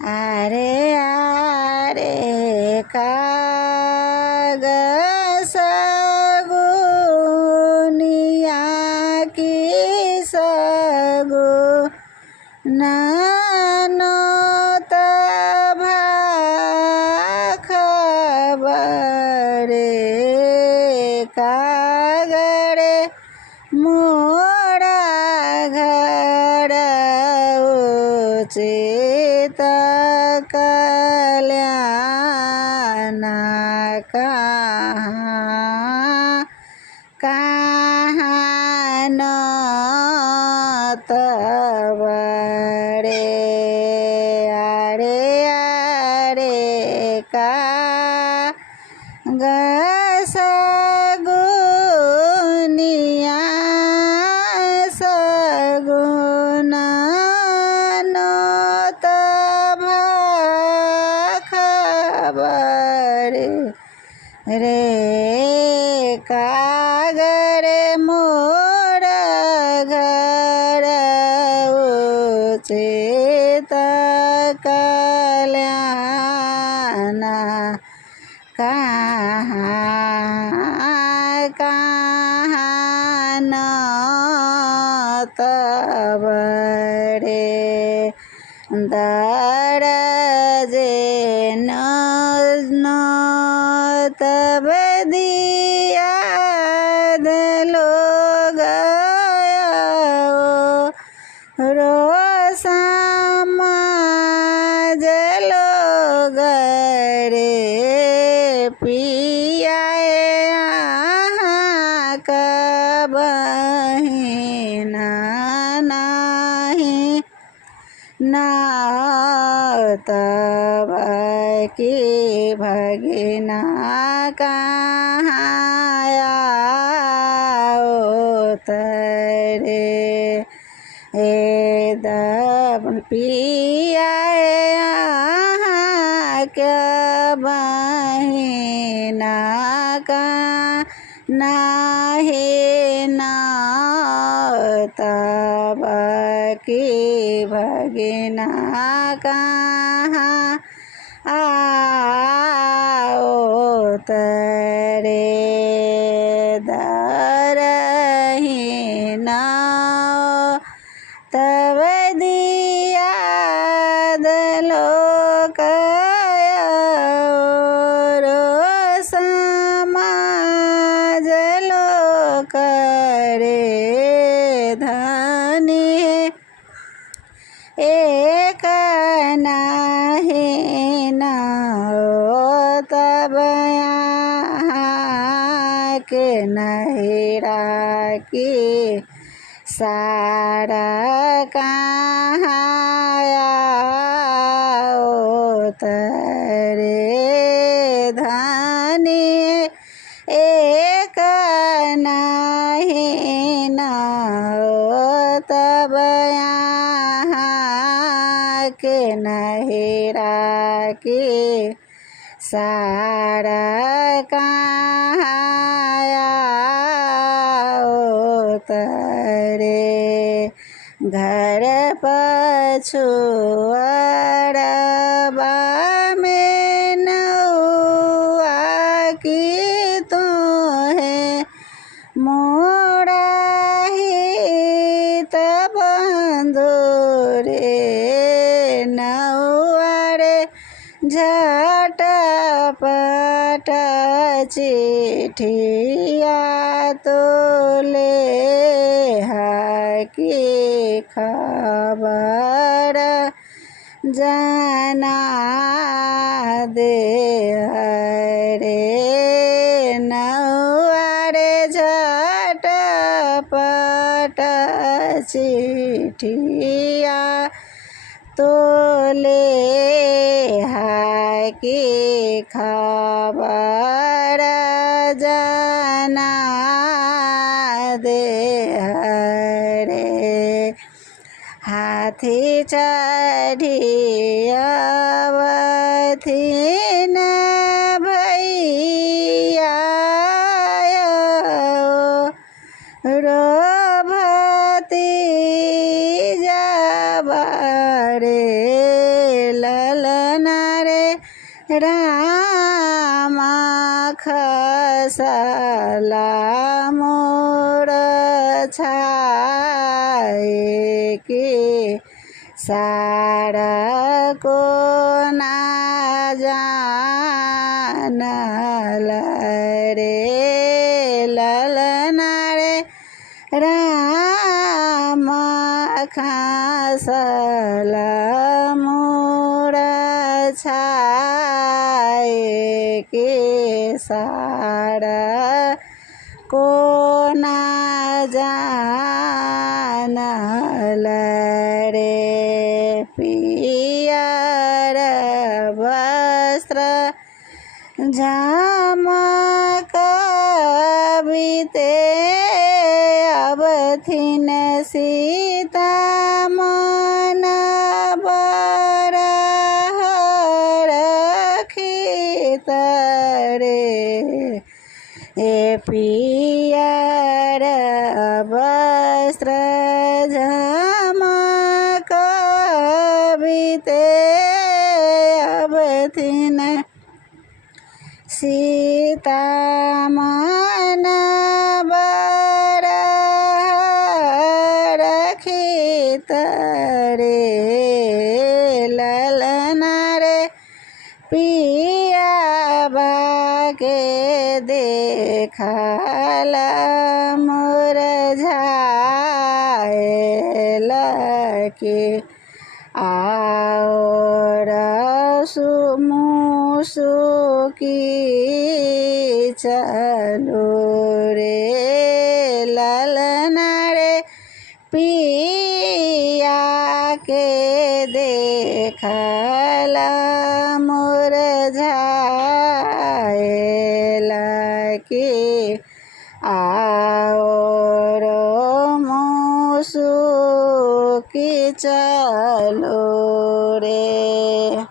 आरे आरे कागस गुनिया की सगु नानो तभा खबरे कागरे मोरा घर उचित कल्याण कहाँ कहाँ न तबरे आरे आरे का गस गुनिया सगुना नो तभा खबर रे कागरे मोर घर उचित कल्याण कहाँ कहाँ न तबरे दरजे न तब दिया लोग रो समाज लोग रे पियाए यहाँ कबहिना नहीं ना तब की भगिना कहाँ तरे ए दब पिया क्या बहिना का नाही ना तब की भगिना कहाँ आओ तरे दरही ना तब दिया लोक समाज लोक रे धनी एक नाही ना तब यहाँ के नहीं राखी सारा कहाँ तरे धनी एक नहीं ना तब यहाँ के नहीं राखी सारा कहाँ तरे घर पछुआरबा में नौआ की तो है मोरा हित बंधुरे नौआ रे झटपट चिठिया तो ले की खबर जना दे रे नौआ रे झटपट चिठिया तो ले की खबर जना दे रे हाथी चढ़ियावथी न भैया रो भतीजा रे लल राम खसला मोर छाए के सारको ना जानल रे ललना रे राम खसला मोर छाए के सारा को ना जानल रे पियर वस्त्र झमक बीते अवथिन सीता मन रखित रे पियर वस्त्र झमक बीते अवथिन सीता मन रखित रे ललना रे पिया बाके देखल मोर झायल के और सुमुसुकी चलो रे ललना रे पिया के देखल मोर झायल के और मुसुकी चलो रे।